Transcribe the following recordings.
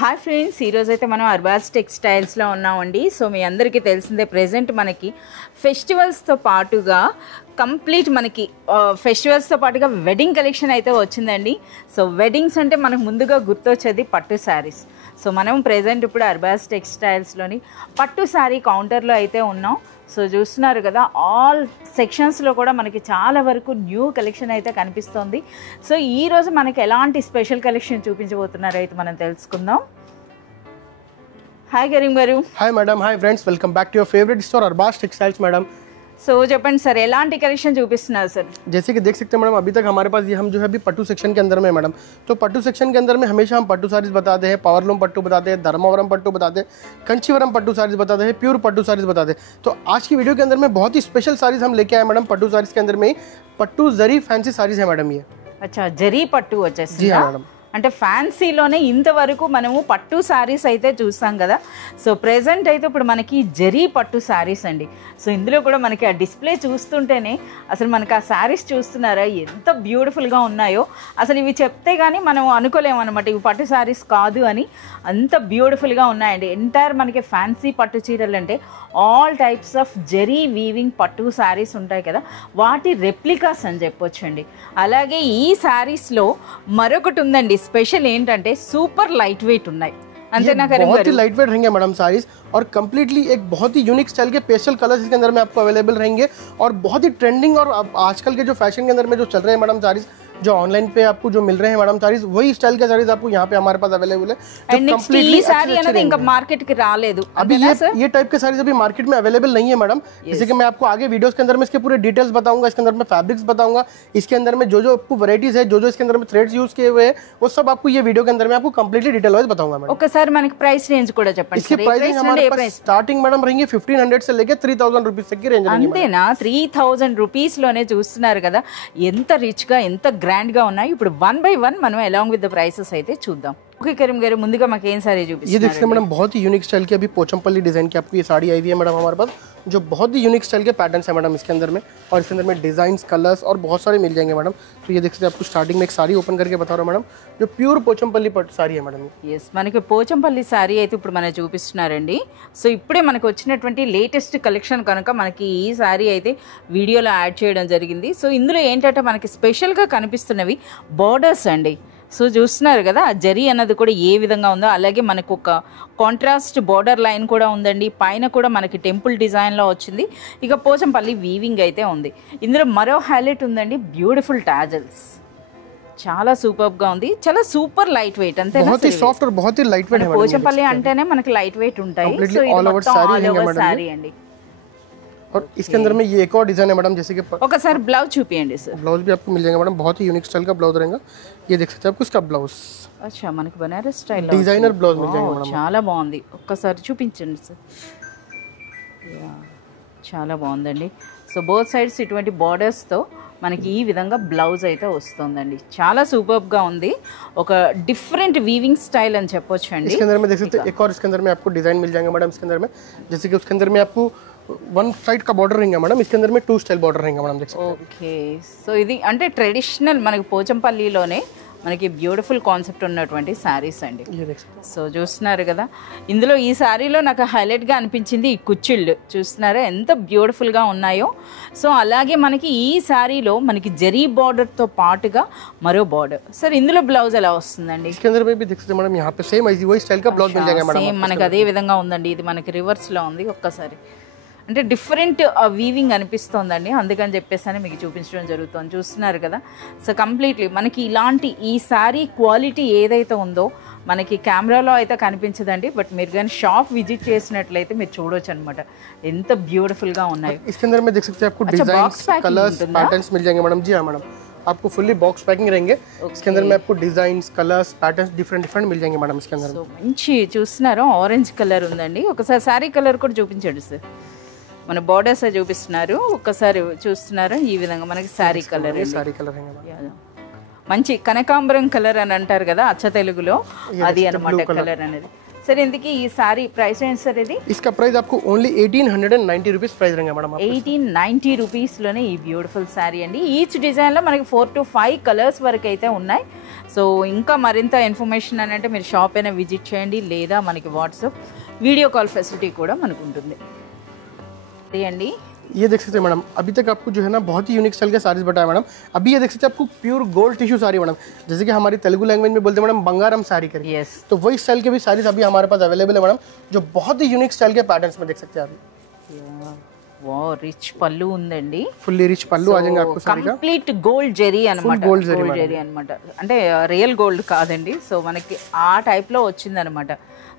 Hi friends, ఈరోజు అయితే మనం అర్బాజ్ టెక్స్టైల్స్లో ఉన్నామండి. సో మీ అందరికీ తెలిసిందే ప్రెజెంట్ మనకి ఫెస్టివల్స్తో పాటుగా కంప్లీట్ మనకి ఫెస్టివల్స్తో పాటుగా వెడ్డింగ్ కలెక్షన్ అయితే వచ్చిందండి. సో వెడ్డింగ్స్ అంటే మనకు ముందుగా గుర్తొచ్చేది పట్టు శారీస్. సో మనం ప్రెజెంట్ ఇప్పుడు అర్బాజ్ టెక్స్టైల్స్లోని పట్టు శారీ కౌంటర్లో అయితే ఉన్నాం. సో చూస్తున్నారు కదా, ఆల్ సెక్షన్స్లో కూడా మనకి చాలా వరకు న్యూ కలెక్షన్ అయితే కనిపిస్తుంది. సో ఈరోజు మనకి ఎలాంటి స్పెషల్ కలెక్షన్ చూపించబోతున్నారో అయితే మనం తెలుసుకుందాం. హాయ్ కరీం గారు. Hi madam, hi friends, welcome back to your favourite store Arbaaz textiles madam. So చెప్పండి సార్, ఎలాంటి కలెక్షన్ చూపిస్తున్నారు సార్? जैसे कि देख सकते हैं मैडम, अभी तक हमारे पास ये हम जो है अभी पट्टू सेक्शन के अंदर में मैडम, तो पट्टू सेक्शन के अंदर में हमेशा हम पट्टू साड़ीज बताते हैं, पावरलूम पट्टू बताते हैं, धर्मावरम पट्टू बताते हैं, कंचीवरम पट्टू साड़ीज बताते हैं, प्योर पट्टू साड़ीज बताते हैं. तो आज की वीडियो के अंदर में बहुत ही स्पेशल साड़ीज हम लेके आए मैडम. पट्टू साड़ीज के अंदर में पट्टू जरी फैंसी साड़ीज है मैडम ये. అచ్చా, జరీ పట్టు వచ్చేసి. जी हाँ मैडम. అంటే ఫ్యాన్సీలోనే ఇంతవరకు మనము పట్టు శారీస్ అయితే చూస్తాం కదా. సో ప్రెజెంట్ అయితే ఇప్పుడు మనకి జరీ పట్టు శారీస్ అండి. సో ఇందులో కూడా మనకి ఆ డిస్ప్లే చూస్తుంటేనే అసలు మనకి ఆ శారీస్ చూస్తున్నారా ఎంత బ్యూటిఫుల్గా ఉన్నాయో. అసలు ఇవి చెప్తే కానీ మనం అనుకోలేము అనమాట ఇవి పట్టు శారీస్ కాదు అని. అంత బ్యూటిఫుల్గా ఉన్నాయండి. ఎంటైర్ మనకి ఫ్యాన్సీ పట్టు చీరలు అంటే all types of zari weaving పట్టు శారీస్ ఉంటాయి కదా, వాటి రెప్లికాస్ అని చెప్పొచ్చండి. అలాగే ఈ శారీస్లో మరొకటి ఉందండి స్పెషల్, ఏంటంటే సూపర్ లైట్ వెయిట్ ఉన్నాయి. अंतना बहुत ही लाइट वेट रहेंगे मैडम साड़ीज, और कम्प्लीटली एक बहुत ही यूनिक स्टाइल के पेस्टल कलर्स इसके अंदर में आपको अवेलेबल रहेंगे, और बहुत ही ट्रेंडिंग और आजकल के जो फैशन के अंदर में जो चल रहे हैं मैडम साड़ीज, जो ऑनलाइन पे आपको जो मिल रहे हैं मैडम साड़ीज, वही स्टाइल के साड़ीज आपको यहाँ पे हमारे पास अवेलेबल है. कंप्लीटली साड़ी అనేది ఇంకా మార్కెట్ కి రాలేదు. अभी ये टाइप के साड़ीज अभी मार्केट में अवेलेबल नहीं है मैडम. जैसे कि मैं आपको आगे वीडियोस के अंदर में इसके पूरे डिटेल्स बताऊंगा, इसके अंदर में फैब्रिक्स बताऊंगा, इसके अंदर में जो जो आपको वैरायटीज है, जो जो इसके अंदर में थ्रेड्स यूज किए हुए हैं, वो सब आपको ये वीडियो के अंदर में आपको कंप्लीटली डिटेल वाइज बताऊंगा मैडम. ఒకసారి మనకి ప్రైస్ రేంజ్ కూడా చెప్పండి. इसकी प्राइस हमारे पास स्टार्टिंग मैडम रहेंगे 1500 से लेके 3000 रुपीस तक की रेंज रहेगी. అంతేనా? 3000 రూపీస్ లోనే చూస్తున్నారు కదా ఎంత రిచ్ గా ఎంత గ్రాండ్ గా ఉన్నాయి. ఇప్పుడు వన్ బై వన్ మనం అలాంగ్ విత్ ద ప్రైసెస్ అయితే చూద్దాం. ओके करीम गाరు, ముందుగా మాకు ఏం సారీ చూపిస్తున్నారు? ये देखिए मैडम, बहुत ही यूनिक स्टाइल की अभी पोचमपल्ली डिजाइन की आपको ये साड़ी आई हुई है मैडम हमारे पास, जो बहुत ही यूनिक स्टाइल के पैटर्न्स है मैडम इसके अंदर में, और इसके अंदर में डिजाइन्स, कलर्स और बहुत सारे मिल जाएंगे मैडम. तो ये देख सकते हैं, आपको स्टार्टिंग में एक साड़ी ओपन करके बता रहा हूँ मैडम, जो प्योर पोचमपल्ली पट्టు साड़ी है मैडम. ఎస్, మనకి పోచంపల్లి సారీ అయితే ఇప్పుడు మనం చూపిస్తున్నారండి. సో ఇప్పుడే మనకు వచ్చినటువంటి లేటెస్ట్ కలెక్షన్ కనుక మనకి ఈ సారీ అయితే వీడియోలో యాడ్ చేయడం జరిగింది. సో ఇందులో ఏంటంటే మనకి స్పెషల్గా కనిపిస్తున్నవి బోర్డర్స్ అండి. సో చూస్తున్నారు కదా, ఆ జరీ అన్నది కూడా ఏ విధంగా ఉందో, అలాగే మనకు ఒక కాంట్రాస్ట్ బోర్డర్ లైన్ కూడా ఉందండి. పైన కూడా మనకి టెంపుల్ డిజైన్లో వచ్చింది. ఇక పోచంపల్లి వీవింగ్ అయితే ఉంది. ఇందులో మరో హైలైట్ ఉందండి, బ్యూటిఫుల్ టాజల్స్. చాలా సూపర్గా ఉంది, చాలా సూపర్ లైట్ వెయిట్. అంతే, बहुत ही सॉफ्ट और बहुत ही लाइट वेट है. పోచంపల్లి అంటేనే మనకి లైట్ వెయిట్ ఉంటాయి. సో ఇది మొత్తం ఆల్ ఓవర్ సారీ అండి. और इसके अंदर में ये एक और डिजाइन है मैडम, जैसे कि ఒకసారి బ్లౌజ్ చూపియండి సార్. ब्लाउज भी आपको मिल जाएगा मैडम, बहुत ही यूनिक स्टाइल का ब्लाउज रहेगा. ये देख सकते हैं आपको इसका ब्लाउज. అచ్చా, మనకి బనారస్ స్టైల్ डिजाइनर ब्लाउज मिल जाएगा मैडम. చాలా బాగుంది, ఒక్కసారి చూపించండి సార్. చాలా బాగుందండి. సో బోత్ సైడ్స్ ఇటువంటి బార్డర్స్తో మనకి ఈ విధంగా బ్లౌజ్ అయితే వస్తుందండి. చాలా సూపర్గా ఉంది, ఒక డిఫరెంట్ వీవింగ్ స్టైల్ అని చెప్పొచ్చు అండి. इसके अंदर में देख सकते हैं, एक और इसके अंदर में आपको डिजाइन मिल जाएंगे मैडम इसके अंदर में, जैसे कि उसके अंदर में आपको वन साइड का बॉर्डर रहेगा मैडम, इसके अंदर में टू स्टाइल बॉर्डर रहेगा मैडम, देख सकते हैं. ఓకే, సో ఇది అంటే ట్రెడిషనల్ మనకి పోచంపల్లిలోనే మనకి బ్యూటిఫుల్ కాన్సెప్ట్ ఉన్నటువంటి శారీస్ అండి. సో చూస్తున్నారు కదా, ఇందులో ఈ శారీలో నాకు హైలైట్గా అనిపించింది ఈ కుచ్చిళ్ళు. చూస్తున్నారా ఎంత బ్యూటిఫుల్గా ఉన్నాయో. సో అలాగే మనకి ఈ శారీలో మనకి జరీ బార్డర్తో పాటుగా మరో బార్డర్. సార్ ఇందులో బ్లౌజ్ ఎలా వస్తుందండి? इसके अंदर में भी देख सकते हैं मैडम, यहाँ पे सेम ऐसी वही स्टाइल का ब्लाउज मिल जाएगा मैडम. సేమ్ మనకి అదే విధంగా ఉందండి. ఇది మనకి రివర్స్లో ఉంది. ఒక్కసారి అంటే డిఫరెంట్ వీవింగ్ అనిపిస్తోందండి, అందుకని చెప్పేసి మీకు చూపించడం జరుగుతుంది. చూస్తున్నారు కదా, సో కంప్లీట్లీ మనకి ఇలాంటి ఈ శారీ క్వాలిటీ ఏదైతే ఉందో మనకి కెమెరాలో అయితే కనిపించదండి, బట్ మీరు కానీ షాప్ విజిట్ చేసినట్లయితే మీరు చూడొచ్చు అనమాట ఎంత బ్యూటిఫుల్గా ఉన్నాయి. इसके अंदर में देख सकते हैं आपको डिजाइन्स, कलर्स, पैटर्न्स मिल जाएंगे मैडम. जी हाँ मैडम, आपको फुल्ली बॉक्स पैकिंग रहेंगे. इसके अंदर में आपको डिजाइन्स, कलर्स, पैटर्न्स डिफरेंट मिल जाएंगे मैडम इसके अंदर. సో మంచి చూస్తున్నారో ఆరెంజ్ కలర్ ఉందండి. ఒకసారి శారీ కలర్ కూడా చూపించండి సార్. మన బోర్డర్స్ చూపిస్తున్నారు, ఒక్కసారి చూస్తున్నారు ఈ విధంగా మనకి శారీ కలర్. మంచి కనకాంబరం కలర్ అని అంటారు కదా అచ్చ తెలుగులో, అది అన్నమాట కలర్ అనేది. सर इंदकी ఈ సారీ ప్రైస్ ఏంటి సార్ ఇది? इसका प्राइस आपको ओनली 1890 रुपीस प्राइस रहेगा मैडम. 1890 రూపీస్ లోనే ఈ బ్యూటిఫుల్ సారీ అండి. ఈచ్ డిజైన్ లో మనకి 4 to 5 కలర్స్ వరకు అయితే ఉన్నాయి. సో ఇంకా మరింత ఇన్ఫర్మేషన్ అని అంటే మీరు షాప్ అయినా విజిట్ చేయండి, లేదా మనకి వాట్సాప్ వీడియో కాల్ ఫెసిలిటీ కూడా మనకు ఉంటుంది అండి. ये देख सकते हैं मैडम, अभी तक आपको जो है ना बहुत ही यूनिक स्टाइल के साड़ीज बताया मैडम. अभी ये देख सकते हैं आपको pure gold tissue sari madam, जैसे कि हमारी तेलुगु लैंग्वेज में बोलते हैं मैडम बंगारम साड़ी करके. यस, तो वही स्टाइल के भी साड़ीज अभी हमारे पास अवेलेबल है मैडम, जो बहुत ही यूनिक स्टाइल के पैटर्न्स में देख सकते हैं अभी. వా రిచ్ పళ్ళు ఉందండి, फुल्ली रिच पल्लू आ जाएंगे आपको साड़ी का. కంప్లీట్ గోల్డ్ జెరీ అన్నమాట, gold zari గోల్డ్ జెరీ అన్నమాట, అంటే రియల్ గోల్డ్ కాదండి. సో మనకి ఆ టైప్ లో వచ్చింది అనమాట.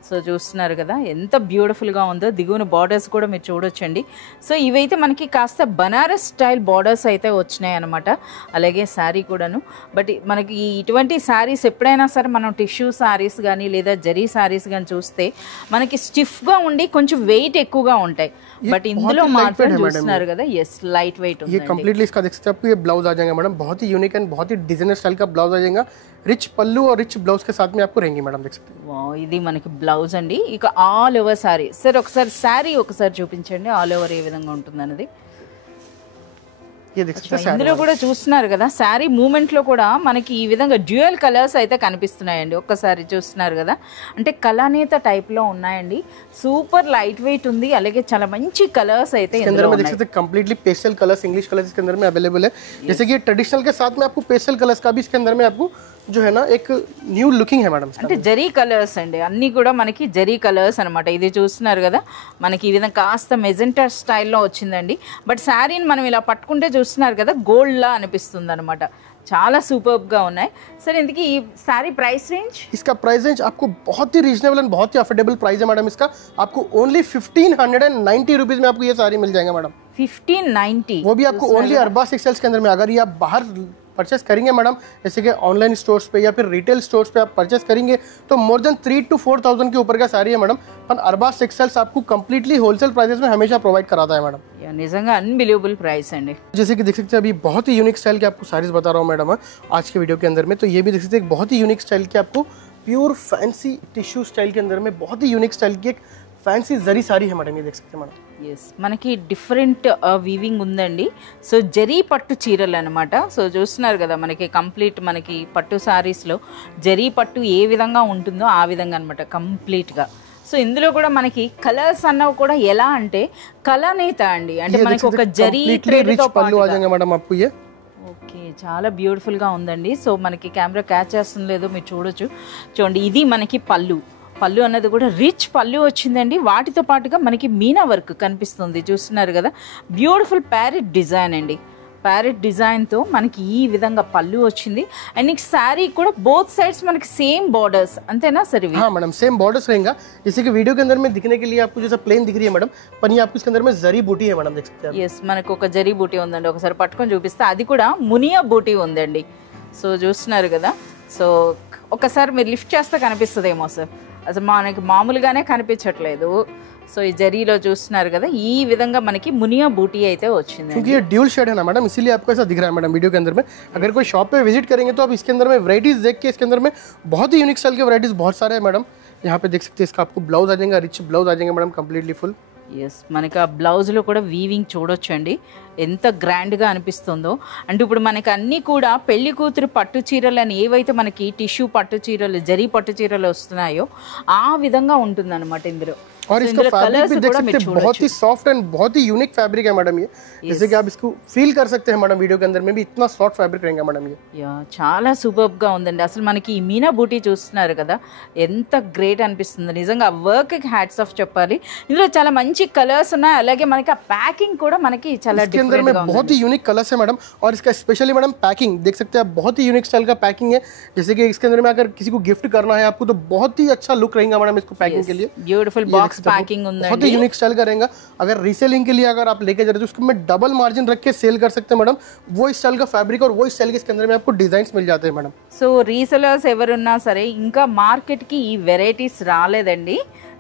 సో చూస్తున్నారు కదా ఎంత బ్యూటిఫుల్గా ఉందో, దిగువన బార్డర్స్ కూడా మీరు చూడొచ్చండి. సో ఇవైతే మనకి కాస్త బనారస్ స్టైల్ బార్డర్స్ అయితే వచ్చినాయి అనమాట, అలాగే శారీ కూడాను. బట్ మనకి ఇటువంటి శారీస్ ఎప్పుడైనా సరే మనం టిష్యూ శారీస్ కానీ లేదా జరీ శారీస్ కానీ చూస్తే మనకి స్టిఫ్గా ఉండి కొంచెం వెయిట్ ఎక్కువగా ఉంటాయి. బట్ ఇందులో మాత్రం చూస్తున్నారు కదా, ఎస్ లైట్ వెయిట్ ये कंप्लीटली इसका देख सकते हैं आपको ये ब्लाउज आ जाएगा मैडम, बहुत ही यूनिक एंड बहुत ही डिजाइनर स्टाइल का ब्लाउज आ जाएगा. रिच पल्लू और रिच ब्लाउज के साथ में आपको रहेंगी मैडम, देख सकते हैं. వావ్, ఇది మనకి బ్లౌజ్ అండి. ఇక ఆల్ ఓవర్ శారీ సార్ ఒకసారి శారీ ఒకసారి చూపించండి, ఆల్ ఓవర్ ఏ విధంగా ఉంటుంది అన్నది. ये देख सकते हैं ఇందులో కూడా చూస్తున్నారు కదా, శారీ మూమెంట్ లో కూడా మనకి ఈ విధంగా డ్యూయల్ కలర్స్ అయితే కనిపిస్తున్నాయండి. ఒక్కసారి చూస్తున్నారు కదా, అంటే కళానేత టైప్ లో ఉన్నాయండి. సూపర్ లైట్ వెయిట్ ఉంది, అలాగే చాలా మంచి కలర్స్ అయితే इसके अंदर में देख सकते हैं completely pastel colours, English colours इसके अंदर में अवेलेबल है. जैसे कि ट्रेडिशनल के साथ में आपको पेस्टल कलर्स का भी इसके अंदर में आपको जो है ना एक न्यू लुकिंग है मैडम. అంటే జరీ కలర్స్ అండి, అన్నీ కూడా మనకి జరీ కలర్స్ అనమాట. ఇది చూస్తున్నారు కదా, మనకి ఈ విధంగా కాస్త మెజెంటా స్టైల్లో వచ్చిందండి. బట్ శారీని మనం ఇలా పట్టుకుంటే చూస్తున్నారు కదా, గోల్డ్ లా అనిపిస్తుంది అనమాట. చాలా సూపర్బ్ గా ఉన్నాయి. సరే, ఇందుకు ఈ శారీ ప్రైస్ రేంజ్? इसका प्राइस रेंज आपको बहुत ही रीजनेबल एंड बहुत ही अफोर्डेबल प्राइस है मैडम. इसका आपको ओनली 1590 रुपीज में आपको ये साड़ी मिल जाएगा मैडम. 1590, वो भी आपको ओनली अरबाज टेक्सटाइल्स के अंदर में. अगर ये आप बाहर परचेस करेंगे मैडम, जैसे कि ऑनलाइन स्टोर्स पे या फिर रिटेल स्टोर्स पे आप परचेस करेंगे तो मोर देन 3 to 4,000 के ऊपर का साड़ी है मैडम. पर अरबाज टेक्सटाइल्स आपको कंप्लीटली होलसेल प्राइसेस में हमेशा प्रोवाइड कराता है मैडम. నిజంగా అన్బిలీవబుల్ ప్రైస్ అండి. जैसे कि देख सकते हैं अभी बहुत ही यूनिक स्टाइल के आपको साड़ीज बता रहा हूँ मैडम आज के वीडियो के अंदर में. तो ये भी देख सकते हैं बहुत ही यूनिक स्टाइल के आपको प्योर फैंसी टिश्यू स्टाइल के अंदर में बहुत ही यूनिक स्टाइल की एक फैंसी जरी साड़ी है मैडम. ये देख सकते हैं मैडम. ఎస్, మనకి డిఫరెంట్ వీవింగ్ ఉందండి. సో జరీ పట్టు చీరలు అనమాట. సో చూస్తున్నారు కదా, మనకి కంప్లీట్ మనకి పట్టు శారీస్లో జరీ పట్టు ఏ విధంగా ఉంటుందో ఆ విధంగా అనమాట కంప్లీట్గా. సో ఇందులో కూడా మనకి కలర్స్ అన్నవి కూడా ఎలా అంటే కళానేత అండి, అంటే మనకి ఒక జరీ థ్రెడ్తో పాటు. ఓకే, చాలా బ్యూటిఫుల్గా ఉందండి. సో మనకి కెమెరా క్యాచ్ చేస్తుంది లేదో మీరు చూడొచ్చు. చూడండి, ఇది మనకి పళ్ళు అన్నది కూడా రిచ్ పళ్ళు వచ్చిందండి. వాటితో పాటుగా మనకి మీనా వర్క్ కనిపిస్తుంది, చూస్తున్నారు కదా. బ్యూటిఫుల్ ప్యారెట్ డిజైన్ అండి, ప్యారెట్ డిజైన్తో మనకి ఈ విధంగా పళ్ళు వచ్చింది. అండ్ నెక్స్ట్ శారీ కూడా బోత్ సైడ్స్ మనకి సేమ్ బॉर्डर्स, అంతేనా सर? हाँ मैडम, सेम बॉर्डर्स रहेगा. जैसे कि वीडियो के अंदर में दिखने के लिए आपको जैसा प्लेन दिख रही है मैडम, पर ये आपको इसके अंदर में जरी बूटी है मैडम, देख सकते हैं. ఎస్, మనకు ఒక జరీ బూటీ ఉందండి. ఒకసారి పట్టుకొని చూపిస్తే అది కూడా మునియా బూటీ ఉందండి. సో చూస్తున్నారు కదా. సో ఒకసారి మీరు లిఫ్ట్ చేస్తే కనిపిస్తుందేమో సార్, అసలు మనకి మామూలుగానే కనిపించట్లేదు. సో ఈ జరీలో చూస్తున్నారు కదా, ఈ విధంగా మనకి మునియా బూటీ అయితే వచ్చింది. क्योंकि ये ड्यूल शेड है ना मैडम, इसीलिए आपको ऐसा दिख रहा है मैडम वीडियो के अंदर में. अगर कोई शॉप पे विजिट करेंगे तो आप इसके अंदर में वैरायटीज देख के इसके अंदर में बहुत ही यूनिक स्टाइल के वैरायटीज बहुत सारे हैं मैडम. यहाँ पे देख सकते हैं इसका आपको ब्लाउज आ जाएगा, रिच ब्लाउज आ जाएंगे मैडम, कंप्लीटली फुल. ఎస్, మనకి ఆ బ్లౌజ్లో కూడా వీవింగ్ చూడొచ్చండి ఎంత గ్రాండ్గా అనిపిస్తుందో. అంటే ఇప్పుడు మనకి అన్నీ కూడా పెళ్లి కూతురు పట్టు చీరలు అని ఏవైతే మనకి టిష్యూ పట్టు చీరలు, జరీ పట్టు చీరలు వస్తున్నాయో ఆ విధంగా ఉంటుందన్నమాట ఇందులో. और इसका फैब्रिक भी देख सकते हैं, बहुत ही सॉफ्ट एंड बहुत ही यूनिक फैब्रिक है मैडम ये. जैसे कि आप इसको फील कर सकते हैं मैडम, वीडियो के अंदर में भी इतना सॉफ्ट फैब्रिक रहेगा मैडम ये. యా, చాలా సూపర్గా ఉందండి. అసలు మనకి ఈ మీనా బూటీ చూస్తున్నారు కదా, ఎంత గ్రేట్ అనిపిస్తుంది నిజంగా. వర్క్ హ్యాట్స్ ఆఫ్ చెప్పాలి. ఇందులో చాలా మంచి కలర్స్ ఉన్నాయి, అలాగే మనకి ఆ ప్యాకింగ్ కూడా మనకి చాలా अंदर में बहुत ही यूनिक कलर्स है मैडम. और इसका स्पेशली मैडम पैकिंग देख सकते हैं आप, बहुत ही यूनिक स्टाइल का पैकिंग है. जैसे कि इसके अंदर में अगर किसी को गिफ्ट करना है आपको तो बहुत ही अच्छा लुक रहेगा मैडम इसको पैकिंग के लिए. ब्यूटीफुल बॉक्स पैकिंग ఉందండి, बहुत ही यूनिक स्टाइल का रहेगा. अगर रीसेलिंग के लिए अगर आप लेके जा रहे हो तो उसको में डबल मार्जिन रख के सेल कर सकते हैं मैडम. वो स्टाइल का फैब्रिक और वो स्टाइल के इसके अंदर में आपको डिजाइन्स मिल जाते हैं मैडम. సో రీసెలర్స్ ఎవరున్నా సరే ఇంకా మార్కెట్కి ఈ వెరైటీస్ రాలేదండి.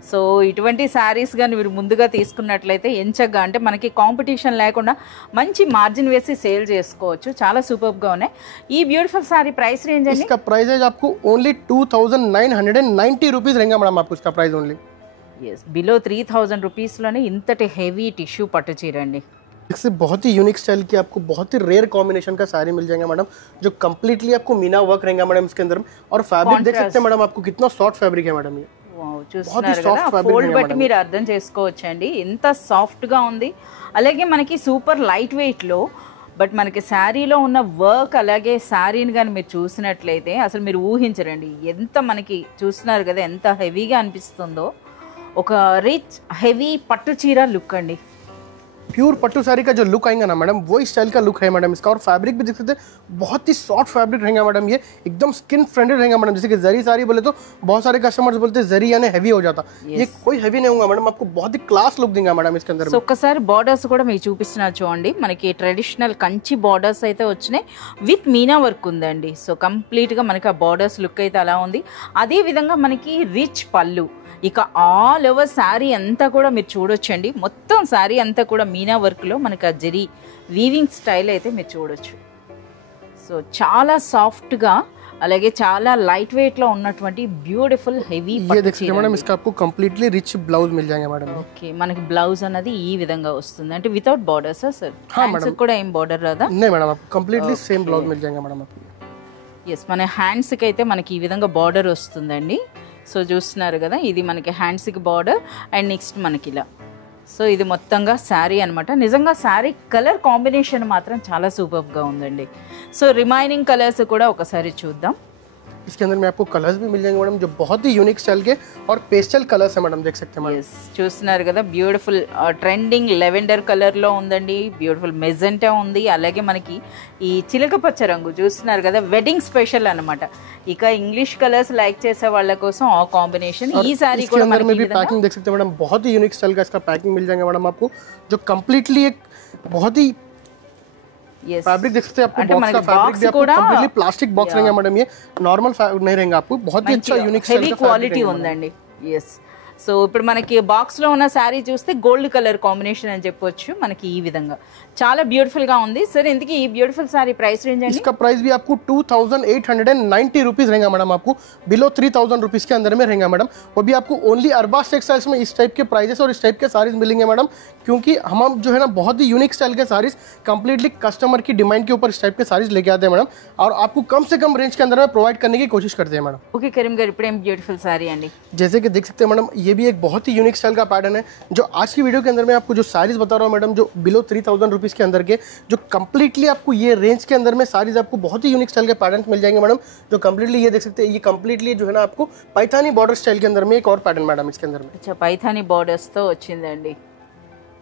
సో ఇటువంటి శారీస్ కానీ మీరు ముందుగా తీసుకున్నట్లయితే ఎంచగ్గా, అంటే మనకి కాంపిటీషన్ లేకుండా మంచి మార్జిన్ వేసి సేల్ చేసుకోవచ్చు. చాలా సూపర్గా ఉన్నాయి. ఈ బ్యూటిఫుల్ శారీ ప్రైస్ రేంజ్ అండి? इसका प्राइस है आपको ओनली 2990 रुपीज रहेगा मैडम, आपको इसका प्राइस ओनली. ఎస్, బిలో 3000 రూపీస్లోనే ఇంతటి హెవీ టిష్యూ పట్టు చీర అండి. इससे बहुत ही यूनिक स्टाइल की आपको बहुत ही रेयर कॉम्बिनेशन का साड़ी मिल जाएगा मैडम, जो कम्प्लीटली आपको मीना वर्क रहेगा मैडम इसके अंदर में। और फैब्रिक देख सकते हैं मैडम, आपको कितना सॉफ्ट फैब्रिक है मैडम ये। చూస్తున్నారు కదా, ఫోల్డ్ బట్టి మీరు అర్థం చేసుకోవచ్చండి ఎంత సాఫ్ట్ గా ఉంది. అలాగే మనకి సూపర్ లైట్ వెయిట్ లో, బట్ మనకి శారీలో ఉన్న వర్క్ అలాగే శారీని కానీ మీరు చూసినట్లయితే అసలు మీరు ఊహించరండి ఎంత మనకి. చూస్తున్నారు కదా ఎంత హెవీగా అనిపిస్తుందో. ఒక రిచ్ హెవీ పట్టు చీర లుక్ అండి. प्योर पट्टू साड़ी का जो लुक आएगा ना मैडम, वो स्टाइल का लुक है मैडम इसका। और फैब्रिक भी देख सकते हैं, बहुत ही सॉफ्ट फैब्रिक रहेगा मैडम, ये एकदम स्किन फ्रेंडली रहेगा मैडम। जैसे कि जरी साड़ी बोले तो बहुत सारे कस्टमर्स बोलते हैं जरी यानी हैवी हो जाता, ये कोई हैवी नहीं होगा मैडम, आपको बहुत ही क्लास लुक देगा मैडम इसके अंदर। సో ఒక్కసారి బార్డర్స్ కూడా మీకు చూపిస్తున్నారు చూడండి. మనకి ట్రెడిషనల్ కంచి బార్డర్స్ అయితే వచ్చినాయి, విత్ మీనా వర్క్ ఉందండి. సో కంప్లీట్ గా మనకి ఆ బార్డర్స్ లుక్ అయితే అలా ఉంది. అదే విధంగా మనకి రిచ్ పళ్ళు, ఇక ఆల్ ఓవర్ శారీ అంతా కూడా మీరు చూడొచ్చండి. మొత్తం శారీ అంతా కూడా మీనా వర్క్లో మనకి ఆ జరీ వీవింగ్ స్టైల్ అయితే మీరు చూడొచ్చు. సో చాలా సాఫ్ట్గా అలాగే చాలా లైట్ వెయిట్లో ఉన్నటువంటి బ్యూటిఫుల్ హెవీ मैडम। इसका आपको कंप्लीटली रिच ब्लाउज मिल जाएगा मैडम। ఓకే, మనకి బ్లౌజ్ అన్నది ఈ విధంగా వస్తుంది, అంటే వితౌట్ బార్డర్స్ సార్? హ్యాండ్స్ కూడా ఏం బార్డర్ రాదా? नहीं मैडम, आपको कंप्लीटली सेम ब्लाउज मिल जाएगा मैडम आपको। ఎస్, మన హ్యాండ్స్కి అయితే మనకి ఈ విధంగా బార్డర్ వస్తుందండి. సో చూస్తున్నారు కదా, ఇది మనకి హ్యాండ్స్కి బార్డర్ అండ్ నెక్స్ట్ మనకి ఇలా. సో ఇది మొత్తంగా శారీ అనమాట. నిజంగా శారీ కలర్ కాంబినేషన్ మాత్రం చాలా సూపర్గా ఉందండి. సో రిమైనింగ్ కలర్స్ కూడా ఒకసారి చూద్దాం. इसके अंदर में आपको कलर्स भी मिल जाएंगे मैडम, जो बहुत ही यूनिक स्टाइल के और पेस्टल कलर्स है मैडम, देख सकते हैं मैडम। yes, చూస్తున్నారు కదా బ్యూటిఫుల్ ట్రెండింగ్ లెవెండర్ కలర్లో ఉందండి, బ్యూటిఫుల్ మెజెంటా ఉంది, అలాగే మనకి ఈ చిలక పచ్చ రంగు చూస్తున్నారు కదా, వెడ్డింగ్ స్పెషల్ అన్నమాట. ఇక ఇంగ్లీష్ కలర్స్ లైక్ చేసే వాళ్ళ కోసం ఆ కాంబినేషన్. ఈ సారీ కూడా మనకి पैकिंग देख सकते हैं मैडम, बहुत ही यूनिक स्टाइल का इसका पैकिंग मिल जाएगा मैडम आपको, जो कम्प्लीटली एक बहुत ही फैब्रिक देख सकते हैं आपको। बॉक्स का फैब्रिक भी आपको कंप्लीटली प्लास्टिक बॉक्स रहेगा मैडम, ये नॉर्मल नहीं रहेगा आपको, बहुत ही अच्छा यूनिक హెవీ క్వాలిటీ ఉందండి. ఎస్, సో ఇప్పుడు మనకి బాక్స్లో ఉన్న శారీ చూస్తే గోల్డ్ కలర్ కాంబినేషన్ అని చెప్పొచ్చు. మనకి ఈ విధంగా చాలా బ్యూటిఫుల్గా ఉంది. సరే, ఇంతకీ ఈ బ్యూటిఫుల్ శారీ ప్రైస్ రేంజ్ అండి? इसका प्राइस भी आपको 2890 रुपीज़ रहेगा मैडम, आपको बिलो 3000 रुपीज़ के अंदर में रहेगा मैडम। वो भी आपको ओनली अरबाज टेक्सटाइल्स में इस टाइप के प्राइजेस और इस टाइप के साड़ीज मिलेंगे मैडम, क्योंकि हम जो है ना बहुत ही यूनिक स्टाइल के साड़ीज कंप्लीटली कस्टमर की डिमांड के ऊपर इस टाइप के साड़ीज लेके आते हैं मैडम, और आपको कम से कम रेंज के अंदर में प्रोवाइड करने की कोशिश करते हैं मैडम। ఓకే కరీం గారు, ఇప్పుడు ఏం బ్యూటిఫుల్ శారీ అండి? जैसे कि देख सकते हैं मैडम, ये भी एक बहुत ही यूनिक स्टाइल का पैटर्न है, जो आज की वीडियो के अंदर में आपको जो साड़ीज बता रहा हूँ मैडम, जो बिलो 3000 रुपीज़ के अंदर के, जो कंप्लीटली आपको ये रेंज के अंदर में साड़ीज आपको बहुत ही यूनिक स्टाइल के पैटर्न मिल जाएंगे मैडम, जो कंप्लीटली ये देख सकते हैं, ये कंप्लीटली जो है ना आपको पैठानी बॉर्डर स्टाइल के अंदर में एक और पैटर्न मैडम इसके अंदर में। अच्छा, पैठानी बॉर्डर्स తో వచ్చిందండి.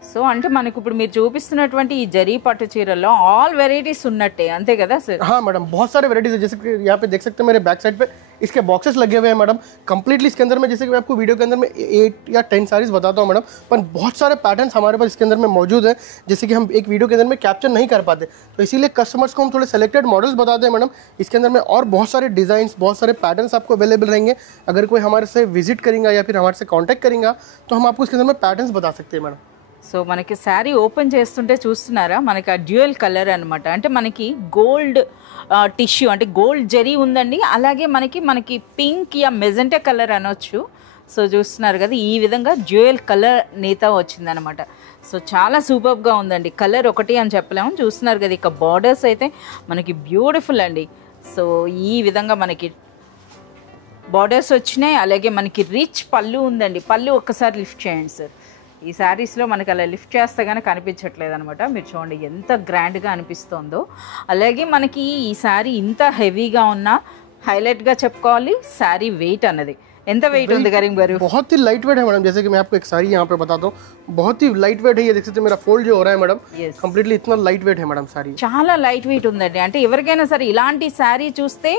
సో అంటే మనకు ఇప్పుడు మీరు చూపిస్తున్నటువంటి ఈ జరీ పట్టు చీరల్లో ఆల్ వెరైటీస్ ఉన్నట్టే, అంతే కదా సార్? हाँ मैडम, बहुत सारे वेराइटीज है, जैसे कि यहाँ पे देख सकते हैं मेरे बैक साइड पे इसके बॉक्सेस लगे हुए हैं मैडम। कंप्लीटली इसके अंदर में, जैसे कि मैं आपको वीडियो के अंदर में 8 या 10 साड़ीज बताता हूँ मैडम, पर बहुत सारे पैटर्न्स हमारे पास इसके अंदर में मौजूद हैं, जैसे कि हम एक वीडियो के अंदर में कैप्चर नहीं कर पाते, तो इसीलिए कस्टमर्स को हम थोड़े सेलेक्टेड मॉडल्स बताते हैं मैडम। इसके अंदर में और बहुत सारे डिज़ाइंस, बहुत सारे पैटर्न्स आपको अवेलेबल रहेंगे। अगर कोई हमारे से विजिट करेंगे या फिर हमारे से कॉन्टैक्ट करेंगे तो हम आपको इसके अंदर में पैटर्न्स बता सकते हैं मैडम। సో మనకి శారీ ఓపెన్ చేస్తుంటే చూస్తున్నారా, మనకి ఆ డ్యూయల్ కలర్ అనమాట. అంటే మనకి గోల్డ్ టిష్యూ అంటే గోల్డ్ జరీ ఉందండి, అలాగే మనకి పింక్ యా మెజెంటా కలర్ అనొచ్చు. సో చూస్తున్నారు కదా, ఈ విధంగా డ్యూయల్ కలర్ నేత వచ్చిందనమాట. సో చాలా సూపర్గా ఉందండి, కలర్ ఒకటి అని చెప్పలేము. చూస్తున్నారు కదా, ఇక బార్డర్స్ అయితే మనకి బ్యూటిఫుల్ అండి. సో ఈ విధంగా మనకి బార్డర్స్ వచ్చినాయి, అలాగే మనకి రిచ్ పళ్ళు ఉందండి. పళ్ళు ఒక్కసారి లిఫ్ట్ చేయండి సార్. ఈ శారీస్లో మనకి అలా లిఫ్ట్ చేస్తే కానీ కనిపించట్లేదు అనమాట. మీరు చూడండి ఎంత గ్రాండ్గా అనిపిస్తుందో. అలాగే మనకి ఈ శారీ ఇంత హెవీగా ఉన్న హైలైట్గా చెప్పుకోవాలి శారీ వెయిట్ అన్నది. ఎంత వెయిట్ ఉంది కరీం గారు? बहुत ही लाइट वेट है मैडम, जैसे कि मैं आपको एक साड़ी यहाँ पे बताता हूँ, बहुत ही लाइट वेट है। ये देख सकते हैं मेरा फोल्ड जो हो रहा है मैडम, कंप्लीटली इतना लाइट वेट है मैडम साड़ी, చాలా లైట్ వెయిట్ ఉందండి. అంటే ఎవరికైనా సరే ఇలాంటి శారీ చూస్తే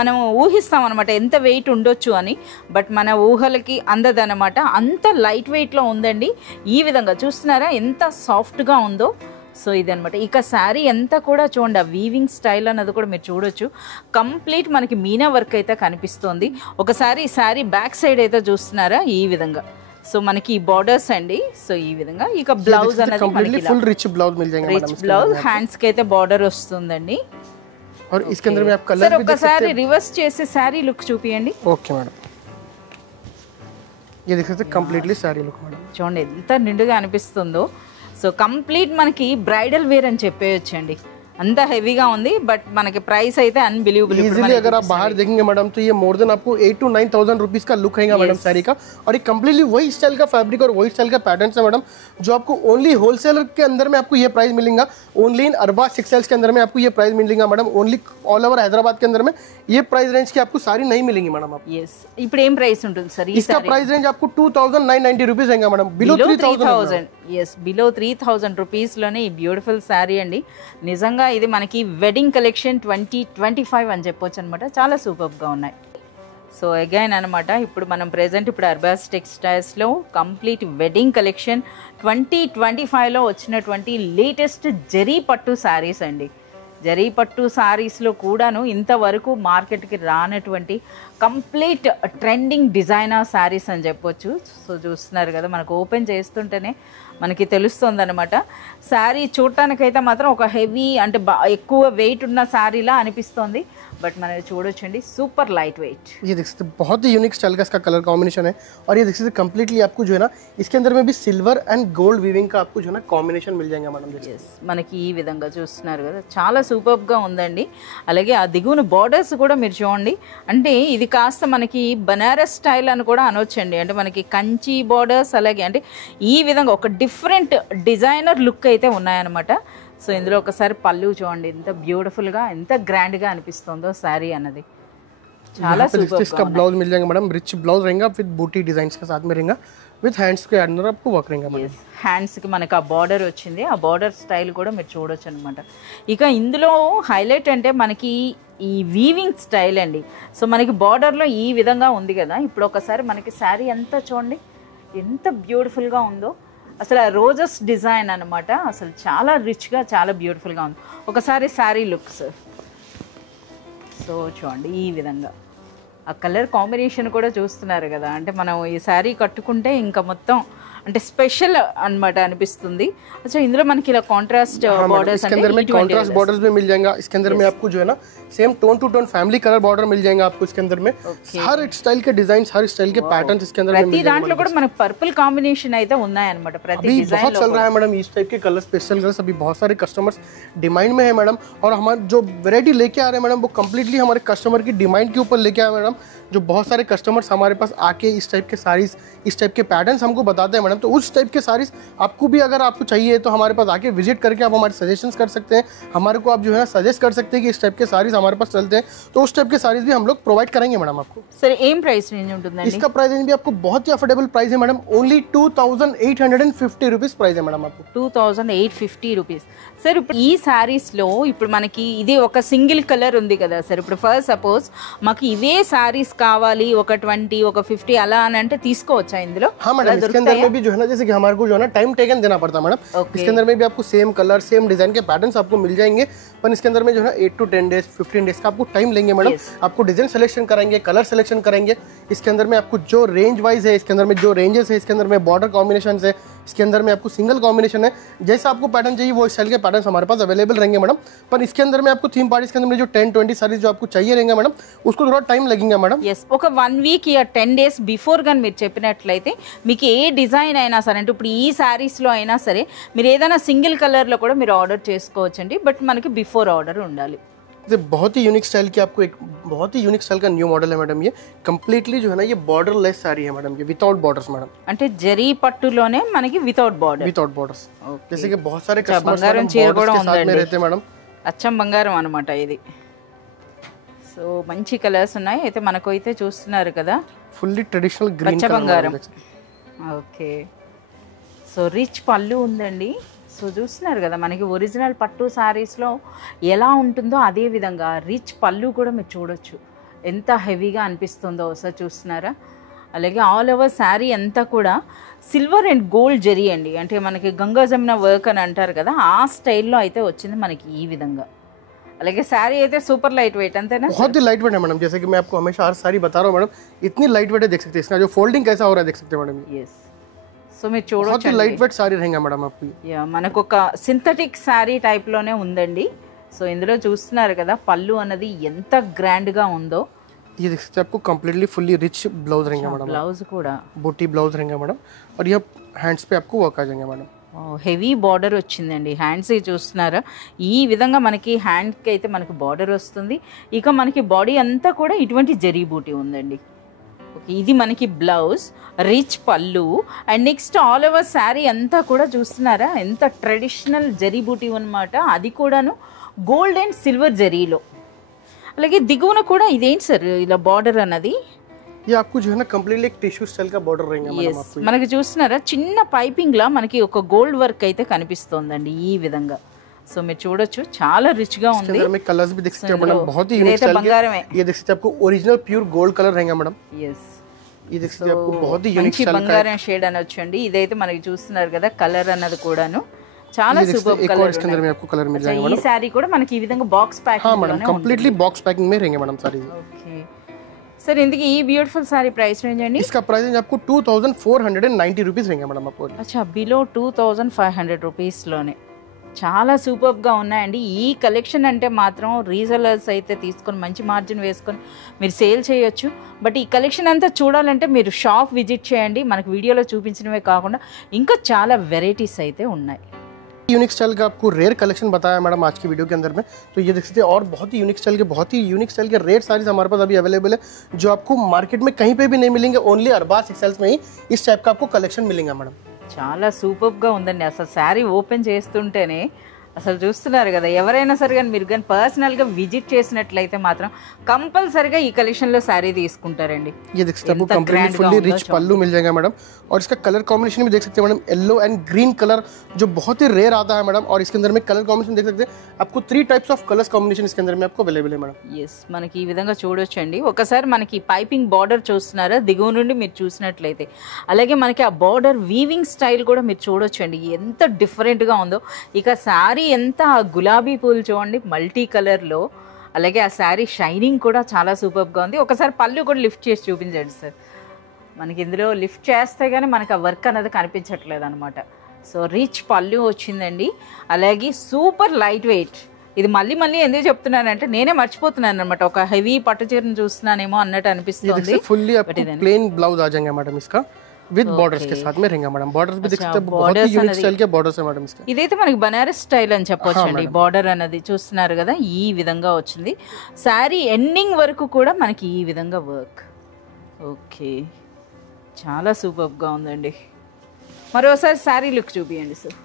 మనం ఊహిస్తాం అనమాట ఎంత వెయిట్ ఉండొచ్చు అని, బట్ మన ఊహలకి అందదనమాట. అంత లైట్ వెయిట్లో ఉందండి. ఈ విధంగా చూస్తున్నారా ఎంత సాఫ్ట్గా ఉందో. సో ఇదనమాట. ఇక శారీ అంతా కూడా చూడండి, ఆ వీవింగ్ స్టైల్ అన్నది కూడా మీరు చూడొచ్చు. కంప్లీట్ మనకి మీనా వర్క్ అయితే కనిపిస్తోంది. ఒకసారి శారీ బ్యాక్ సైడ్ అయితే చూస్తున్నారా ఈ విధంగా. సో మనకి ఈ బార్డర్స్ అండి. సో ఈ విధంగా ఇక బ్లౌజ్ అనేది మనకి फुल रिच ब्लाउज मिल जाएगा मैडम। రిచ్ బ్లౌజ్, హ్యాండ్స్ కి అయితే బార్డర్ వస్తుందండి. और इसके अंदर में आप कलर भी देख सकते हैं। ఒకసారి రివర్స్ చేసి శారీ లుక్ చూపియండి. ओके मैडम, ये देख सकते हैं कंप्लीटली साड़ी लुक मैडम। చూడండి ఎంత నిండుగా అనిపిస్తుందో. సో కంప్లీట్ మనకి బ్రైడల్ వేర్ అని చెప్పేయొచ్చండి, अंत हेवीगा ఉంది बट మనకి ప్రైస్ అయితే अनबिलीवेबल इजीली अगर आप बाहर देखेंगे मैडम तो ये मोर देन आपको 8 to 9,000 रुपीस का लुक रहेगा मैडम साड़ी का। और ये कम्प्लीटली वही स्टाइल का फैब्रिक और वही स्टाइल का पैटर्न है मैडम, जो आपको ओनली होलसेलर के अंदर में आपको ये प्राइस मिलेगा। ओनली इन अरबाज टेक्सटाइल्स के अंदर में आपको ये प्राइस मिलेगा madam. Only all over Hyderabad के अंदर में ये प्राइस रेंज की आपको सारी नहीं मिलेंगी मैडम। आप यस ఇప్పుడు ఏం ప్రైస్ ఉంటుంది సార్? इसका प्राइस रेंज आपको 2,990 रुपीस रहेगा madam, below 3,000। yes below 3,000 rupees లోనే ఈ బ్యూటిఫుల్ సారీ అండి। నిజంగా ఇది మనకి వెడ్డింగ్ కలెక్షన్ 2025 అని చెప్పొచ్చు అనమాట, చాలా సూపర్గా ఉన్నాయి। సో అగైన్ అనమాట ఇప్పుడు మనం ప్రెజెంట్ ఇప్పుడు అర్బాజ్ టెక్స్టైల్స్లో కంప్లీట్ వెడ్డింగ్ కలెక్షన్ 2025లో వచ్చినటువంటి లేటెస్ట్ జరీ పట్టు శారీస్ అండి। జరీ పట్టు శారీస్లో కూడాను ఇంతవరకు మార్కెట్కి రానటువంటి కంప్లీట్ ట్రెండింగ్ డిజైనర్ శారీస్ అని చెప్పొచ్చు। సో చూస్తున్నారు కదా, మనకు ఓపెన్ చేస్తుంటేనే మనకి తెలుస్తుంది అనమాట। శారీ చూడటానికైతే మాత్రం ఒక హెవీ అంటే ఎక్కువ వెయిట్ ఉన్న శారీలా అనిపిస్తుంది, बट मैंने చూడొచ్చండి సూపర్ లైట్ వెయిట్। ये देख सकते बहुत ही यूनिक स्टाइल का इसका कलर कॉम्बिनेशन है। और ये देख सकते कंप्लीटली आपको जो है ना इसके अंदर में भी सिल्वर एंड गोल्ड वीविंग का आपको जो है ना कॉम्बिनेशन मिल जाएगा मैडम। yes మనకి ఈ విధంగా చూస్తున్నారు కదా, చాలా సూపర్ గా ఉందండి। అలాగే ఆ దిగువన బోర్డర్స్ కూడా మీరు చూడండి, అంటే ఇది కాస్త మనకి బనారస్ స్టైల్ అని కూడా అనొచ్చండి, అంటే మనకి కంచి బోర్డర్స్ అలాగే అంటే ఈ విధంగా ఒక డిఫరెంట్ డిజైనర్ లుక్ అయితే ఉన్నాయన్నమాట। సో ఇందులో ఒకసారి పళ్ళు చూడండి ఎంత బ్యూటిఫుల్ గా ఎంత గ్రాండ్ గా అనిపిస్తుందో సారీ అన్నది, చాలా సూపర్। इसका ब्लाउज मिल जाएगा मैडम, रिच ब्लाउज रहेगा विद बूटी डिजाइन्स के साथ में रहेगा, विद हैंड्स के अंदर आपको वर्क रहेगा मैडम। హ్యాండ్స్ కి మనకి ఆ బార్డర్ వచ్చింది, ఆ బార్డర్ స్టైల్ కూడా మీరు చూడొచ్చు అనమాట। ఇక ఇందులో హైలైట్ అంటే మనకి ఈ వీవింగ్ స్టైల్ అండి। సో మనకి బార్డర్లో ఈ విధంగా ఉంది కదా, ఇప్పుడు ఒకసారి మనకి శారీ అంతా చూడండి ఎంత బ్యూటిఫుల్గా ఉందో, అసలు ఆ రోజెస్ డిజైన్ అనమాట, అసలు చాలా రిచ్గా చాలా బ్యూటిఫుల్గా ఉంది। ఒకసారి శారీ లుక్స్ సో చూడండి ఈ విధంగా ఆ కలర్ కాంబినేషన్ కూడా చూస్తున్నారు కదా, అంటే మనం ఈ శారీ కట్టుకుంటే ఇంకా మొత్తం అంటే స్పెషల్ అన్నమాట అనిపిస్తుంది। अच्छा ఇందులో మనకి ఇలా కాంట్రాస్ట్ బॉर्डर्स इसके अंदर में कॉन्ट्रास्ट बॉर्डर्स भी मिल जाएगा। इसके अंदर में आपको जो है ना same tone to tone family colour border मिल जाएगा आपको। इसके अंदर में हर स्टाइल के डिजाइन हर स्टाइल के पैटर्न्स इसके अंदर में ప్రతి దాంట్లో కూడా మనకు పర్పుల్ కాంబినేషన్ అయితే ఉన్నాయి అన్నమాట ప్రతి अभी డిజైన్ बहुत चल रहा है मैडम इस टाइप के कलर, स्पेशल कलर्स अभी बहुत सारे कस्टमर्स डिमांड में है मैडम। और हमारे जो वैरायटी लेके आ रहे हैं मैडम वो कम्प्लीटली हमारे कस्टमर की डिमांड के ऊपर लेके आए मैडम। जो बहुत सारे कस्टमर्स हमारे पास आके इस टाइप के साड़ीज इस टाइप के पैटर्न्स हमको बताते हैं मैडम, तो उस टाइप के साड़ीज आपको भी अगर आपको चाहिए तो हमारे पास आके विजिट करके आप हमारे सजेशंस कर सकते हैं। हमारे को आप जो है सजेस्ट कर सकते हैं कि इस टाइप के साड़ीज हमारे पास चलते हैं, तो उस टाइप के साड़ीज भी हम लोग प्रोवाइड करेंगे मैडम आपको। సరే ఏం ప్రైస్ రేంజ్ ఉంటుందండి? इसका प्राइस रेंज भी आपको बहुत ही अफोर्डेबल प्राइस है मैडम, ओनली 2,850 रुपीस प्राइस है मैडम आपको। 2,850 రూపీస్। సార్ ఇప్పుడు ఈ శారీస్లో ఇప్పుడు మనకి ఇది ఒక సింగిల్ కలర్ ఉంది కదా సార్, ఇప్పుడు ఫస్ట్ సపోజ్ మాకు ఇవే శారీస్ కావాలి ఒక 20 ఒక 50 అలా అని అంటే తీసుకోవచ్చా ఇందులో? हाँ मैडम, इसके अंदर में भी जो है ना जैसे कि हमारे को जो है ना टाइम टेकन देना पड़ता है मैडम। इसके अंदर में भी आपको सेम कलर सेम डिजाइन के पैटर्न्स आपको मिल जाएंगे, पर इसके अंदर में जो है 8 to 10 डेज 15 डेज का आपको टाइम लेंगे मैडम। आपको डिजाइन सिलेक्शन कराएंगे, कलर सिलेक्शन करेंगे। इसके अंदर में आपको जो रेंज वाइज है, इसके अंदर में जो रेंजेस है, इसके अंदर में बॉर्डर कॉम्बिनेशन है, इसके अंदर में आपको सिंगल कॉम्बिनेशन है, जैसा आपको पैटर्न चाहिए वो स्टाइल के पैटर्न हमारे पास अवेलेबल रहेंगे मैडम। पर इसके अंदर में आपको थीम पार्टी के अंदर में जो 10-20 साड़ीज जो आपको चाहिए रहेंगे मैडम, उसको थोड़ा टाइम लगेगा मैडम। ఎస్ ఒక 1 వీక్ या 10 డేస్ బిఫోర్ గాని మీరు చెప్పినట్లయితే మీకు ఏ డిజైన్ అయినా సరే, అంటే ఇప్పుడు ఈ శారీస్లో అయినా సరే మీరు ఏదైనా సింగిల్ కలర్లో కూడా మీరు ఆర్డర్ చేసుకోవచ్చండి, బట్ మనకి బిఫోర్ ఆర్డర్ ఉండాలి। ये बहुत ही यूनिक स्टाइल की आपको एक बहुत ही यूनिक स्टाइल का न्यू मॉडल है मैडम। ये कम्प्लीटली जो है ना ये बॉर्डर लेस साड़ी है मैडम, ये विदाउट बॉर्डर्स मैडम। అంటే జరీ పట్టులోనే మనకి వితౌట్ బార్డర్, विदाउट बॉर्डर्स, जैसे कि बहुत सारे कस्टमर्स బంగారం చీర కూడా के साथ में ఉందండి, रहते हैं मैडम। అచ్చం బంగారం అన్నమాట ఇది। సో మంచి కలర్స్ ఉన్నాయి, అయితే మనకు అయితే చూస్తున్నారు కదా फुल्ली ट्रेडिशनल ग्रीन పచ్చ బంగారం। ఓకే, సో రిచ్ పళ్ళు ఉందండి। సో చూస్తున్నారు కదా మనకి ఒరిజినల్ పట్టు శారీస్లో ఎలా ఉంటుందో అదే విధంగా రిచ్ పళ్ళు కూడా మీరు చూడొచ్చు, ఎంత హెవీగా అనిపిస్తుందో ఒకసారి చూస్తున్నారా। అలాగే ఆల్ ఓవర్ శారీ అంతా కూడా సిల్వర్ అండ్ గోల్డ్ జరీ అండి, అంటే మనకి గంగా జమున వర్క్ అని అంటారు కదా ఆ స్టైల్లో అయితే వచ్చింది మనకి ఈ విధంగా। అలాగే శారీ అయితే సూపర్ లైట్ వెయిట్ అంతేనా? बहुत ही लाइट वेट है मैडम, जैसे कि मैं आपको हमेशा हर साड़ी बता रहा हूँ मैडम, इतनी लाइट वेट है, देख सकते हैं इसका जो फोल्डिंग कैसा हो रहा है देख सकते हैं मैडम। ఎస్, సో మీరు बहुत చూడొచ్చు ही लाइट वेट साड़ी रहेगा मैडम आपको। యా మనకు ఒక సింథటిక్ శారీ టైప్లోనే ఉందండి। సో ఇందులో చూస్తున్నారు కదా పళ్ళు అన్నది ఎంత గ్రాండ్గా ఉందో। ये देख सकते हैं आपको कम्प्लीटली फुल्ली रिच ब्लाउज रहेंगे मैडम, బ్లౌజ్ కూడా बूटी ब्लाउज रहेंगे मैडम। और ये हैंड्स पे आपको वर्क आ जाएंगे मैडम। హెవీ బార్డర్ వచ్చిందండి. హ్యాండ్స్ చూస్తున్నారా, ఈ విధంగా మనకి హ్యాండ్కి అయితే మనకి బార్డర్ వస్తుంది. ఇక మనకి బాడీ అంతా కూడా ఇటువంటి జరీ బూటీ ఉందండి. ఓకే, ఇది మనకి బ్లౌజ్, రిచ్ పళ్ళు, and next all over sari అంతా కూడా చూస్తున్నారా ఎంత ట్రెడిషనల్ జరీ బూటీ అనమాట. అది కూడాను గోల్డ్ అండ్ సిల్వర్ జరీలో. అలాగే దిగువన కూడా ఇదేంటి సార్ ఇలా బార్డర్ అన్నది? ये आपको जो है ना कंप्लीटली एक टिश्यू स्टाइल का बॉर्डर रहेगा मैडम आपको। మనకి చూస్తున్నారా చిన్న పైపింగ్ లా మనకి ఒక గోల్డ్ వర్క్ అయితే కనిపిస్తోందండి ఈ విధంగా. సో మీరు చూడొచ్చు చాలా రిచ్ గా ఉంది. इसके अंदर में कलर्स भी देख सकते हो मैडम, बहुत ही यूनिक स्टाइल के। ये देख सकते हैं आपको ओरिजिनल प्योर गोल्ड कलर रहेगा मैडम। yes ये देख सकते हैं आपको बहुत ही यूनिक स्टाइल का బంగారం షేడ్ అనొచ్చండి. ఇదైతే మనకి చూస్తున్నారు కదా కలర్ అన్నది కూడాను చాలా సూపర్ एक और इसके अंदर में आपको कलर मिल जाएगा। ఈ సారీ కూడా మనకి ఈ విధంగా బాక్స్ ప్యాకింగ్ हां मैडम, कंप्लीटली बॉक्स पैकिंग में रहेंगे मैडम सारी। ఓకే सर, इंదుకు ఈ బ్యూటిఫుల్ సారీ ప్రైస్ రేంజ్ అండి? इसका प्राइस रेंज आपको 2490 रुपीस रहेंगे मैडम आपको। అచ్చా, బిలో 2500 రూపీస్ లోనే చాలా సూపర్ గా ఉన్నాయండి. ఈ కలెక్షన్ అంటే మాత్రం రీసెలర్స్ అయితే తీసుకొని మంచి మార్జిన్ వేసుకొని మీరు సేల్ చేయొచ్చు. బట్ ఈ కలెక్షన్ అంతా చూడాలంటే మీరు షాప్ విజిట్ చేయండి. మనకు వీడియోలో చూపించడమే కాకుండా ఇంకా చాలా వెరైటీస్ అయితే ఉన్నాయి. यूनिक स्टाइल का आपको रेयर कलेक्शन बताया मैडम आज की वीडियो के अंदर में। तो ये देख सकते हैं और बहुत ही यूनिक स्टाइल के रेयर साड़ीज हमारे पास अभी अवेलेबल है, जो आपको मार्केट में कहीं पे भी नहीं मिलेंगे। ओनली अरबाज टेक्सटाइल्स में ही इस टाइप का आपको कलेक्शन मिलेगा मैडम। చాలా సూపర్ గా ఉందండి. అసలు శారీ ఓపెన్ చేస్తుంటేనే అసలు చూస్తున్నారు కదా, ఎవరైనా సరే కానీ మీరు కానీ పర్సనల్గా విజిట్ చేసినట్లయితే మాత్రం కంపల్సరీగా ఈ కలెక్షన్లో శారీ తీసుకుంటారండి. ये देख सकते हैं आपको कंप्लीटली फुल्ली रिच पल्लू मिल जाएगा मैडम। और इसका कलर कॉम्बिनेशन भी देख सकते हैं madam, yellow and green colour जो बहुत ही रेयर आता है मैडम। और इसके अंदर में कलर कॉम्बिनेशन देख सकते हैं आपको 3 टाइप्स ऑफ कलर्स कॉम्बिनेशन इसके अंदर में आपको अवेलेबल है मैडम। ఎస్, మనకి ఈ విధంగా చూడొచ్చండి. ఒకసారి మనకి పైపింగ్ బార్డర్ చూస్తున్నారా దిగువ నుండి మీరు చూసినట్లయితే, అలాగే మనకి ఆ బార్డర్ వీవింగ్ స్టైల్ కూడా మీరు చూడొచ్చండి ఎంత డిఫరెంట్గా ఉందో. ఇక శారీ ఎంత గులాబీ పూలు చూడండి మల్టీ కలర్లో, అలాగే ఆ శారీ షైనింగ్ కూడా చాలా సూపర్గా ఉంది. ఒకసారి పళ్ళు కూడా లిఫ్ట్ చేసి చూపించండి సార్. మనకి ఇందులో లిఫ్ట్ చేస్తే కానీ మనకి ఆ వర్క్ అనేది కనిపించట్లేదు అనమాట. సో రిచ్ పళ్ళు వచ్చిందండి, అలాగే సూపర్ లైట్ వెయిట్. ఇది మళ్ళీ ఎందుకు చెప్తున్నానంటే నేనే మర్చిపోతున్నాను అనమాట, ఒక హెవీ పట్టు చీరను చూస్తున్నానేమో అన్నట్టు అనిపిస్తుంది. फुल्ली आपको प्लेन ब्लाउज आ जाएगा मैडम इसका, विद बॉर्डर्स के साथ में रहेगा मैडम। बॉर्डर्स भी देख सकते हैं, बहुत ही यूनिक स्टाइल के बॉर्डर्स है मैडम इसके। ఇదైతే మనకి బనారస్ స్టైల్ అని చెప్పొచ్చండి. బార్డర్ అనేది చూస్తున్నారు కదా ఈ విధంగా వచ్చింది. శారీ ఎండింగ్ వరకు కూడా మనకి ఈ విధంగా వర్క్. ఓకే, చాలా సూపర్ గా ఉందండి. మరోసారి శారీ లుక్ చూపియండి సార్.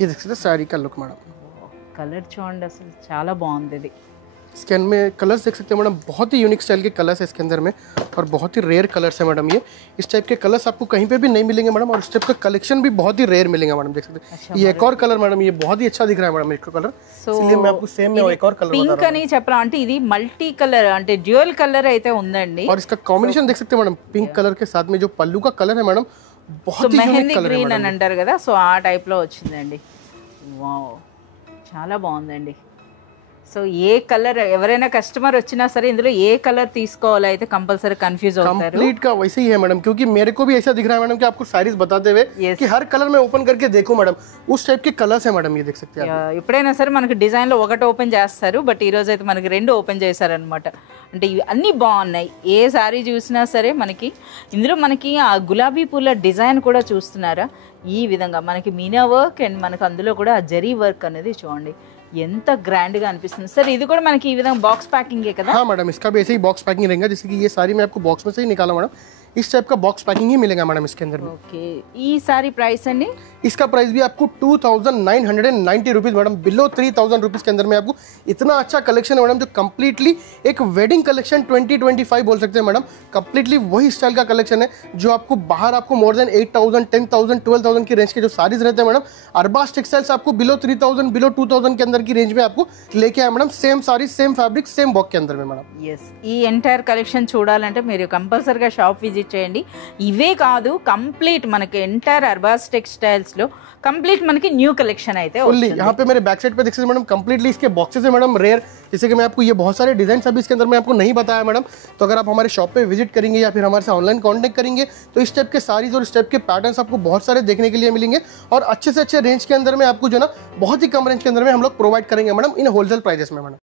ये देख सकते हैं साड़ी का लुक मैडम, కలర్ చూడండి అసలు చాలా బాగుంది. ఇది इसके अंदर में कलर्स देख सकते हैं मैडम, बहुत ही यूनिक स्टाइल के कलर्स है इसके अंदर में, और बहुत ही रेयर कलर्स है मैडम। ये इस टाइप के कलर्स आपको कहीं पे भी नहीं मिलेंगे मैडम, और इस टाइप का कलेक्शन भी बहुत ही रेयर मिलेगा मैडम। देख सकते हैं ये एक और कलर मैडम, ये बहुत ही अच्छा दिख रहा है मैडम इसका कलर। इसलिए मैं आपको सेम में एक और कलर बता పింక్ అని చెప్పరా అంటే ఇది మల్టీ కలర్ అంటే డ్యూయల్ కలర్ అయితే ఉందండి. और इसका कॉम्बिनेशन देख सकते हैं मैडम, पिंक कलर के साथ में जो पल्लू का कलर है मैडम, बहुत ही यूनिक మెహందీ कलर है గ్రీన్ అని मैडम। అంటారు కదా, సో ఆ టైప్ లో వచ్చిందండి. వావ్, చాలా బాగుందండి. సో ఏ కలర్ ఎవరైనా కస్టమర్ వచ్చినా సరే ఇందులో ఏ కలర్ తీసుకోవాలో అయితే కంపల్సరీ కన్ఫ్యూజ్ అవుతారు. कंप्लीट का वैसे ही है मैडम, क्योंकि मेरे को भी ऐसा दिख रहा है मैडम कि आपको साड़ीज बताते हुए कि हर कलर में ओपन करके देखो मैडम, उस टाइप के कलर्स है मैडम। ये देख सकते हैं आप। ఎప్పుడైనా సరే మనకి డిజైన్ లో ఒకటి ఓపెన్ చేస్తారు, బట్ ఈ రోజు అయితే మనకి 2 ఓపెన్ చేశారనమాట. అంటే ఇవి అన్ని బాగున్నాయి. ఏ శారీ చూసినా సరే మనకి ఇందులో మనకి ఆ గులాబీ పూల డిజైన్ కూడా చూస్తున్నారా ఈ విధంగా మనకి మీనా వర్క్ అండ్ మనకి అందులో కూడా ఆ జరీ వర్క్ అనేది చూడండి ఎంత గ్రాండ్ గా అనిపిస్తుంది. సార్ ఇది కూడా మనకి ఈ విధంగా బాక్స్ ప్యాకింగ్ కదా? हाँ मैडम, इसका भी ऐसे ही बॉक्स पैकिंग रहेगा, जैसे कि ये सारी मैं आपको बॉक्स में से ही निकाला मैडम। इस टाइप का बॉक्स पैकिंग ही मिलेगा मैडम इसके अंदर में। ఓకే, ఈ సారీ ప్రైస్ అండి? इसका प्राइस भी आपको 2990 रुपीज मैडम, बिलो 3000 रुपीज के अंदर में आपको इतना अच्छा कलेक्शन है मैडम, जो कम्प्लीटली एक वेडिंग कलेक्शन 2025 बोल सकते हैं मैडम। कम्प्लीटली वही स्टाइल का कलेक्शन है जो आपको बाहर आपको मोर देन 8000, 10000, 12000 की रेंज के जो साड़ीज रहते हैं मैडम, अरबाज टेक्सटाइल्स आपको बिलो 3000, बिलो 2000 के अंदर की रेंज में आपको लेके आए madam. Same sari, same fabric, same work के अंदर में मैडम। ఎస్, ఈ ఎంటైర్ కలెక్షన్ చూడాలంటే మీరు కంపల్సరీగా షాప్ విజిట్ చేయండి. ఇవే కాదు, కంప్లీట్ మనకి ఎంటైర్ అర్బాజ్ టెక్స్టైల్స్ లో कंप्लीट मन की न्यू कलेक्शन है फुल्ली। यहाँ पे मेरे बैक साइड पे देख सकते हैं मैडम, कंप्लीटली इसके बॉक्सेस है मैडम रेयर, जैसे कि मैं आपको ये बहुत सारे डिजाइन अभी इसके अंदर मैं आपको नहीं बताया मैडम। तो अगर आप हमारे शॉप पे विजिट करेंगे या फिर हमारे से ऑनलाइन कांटेक्ट करेंगे तो इस टाइप के साड़ीज और इस टाइप के पैटर्न्स आपको बहुत सारे देखने के लिए मिलेंगे और अच्छे से अच्छे रेंज के अंदर में आपको जो ना बहुत ही कम रेंज के अंदर में हम लोग प्रोवाइड करेंगे मैडम इन होलसेल प्राइजेस में मैडम।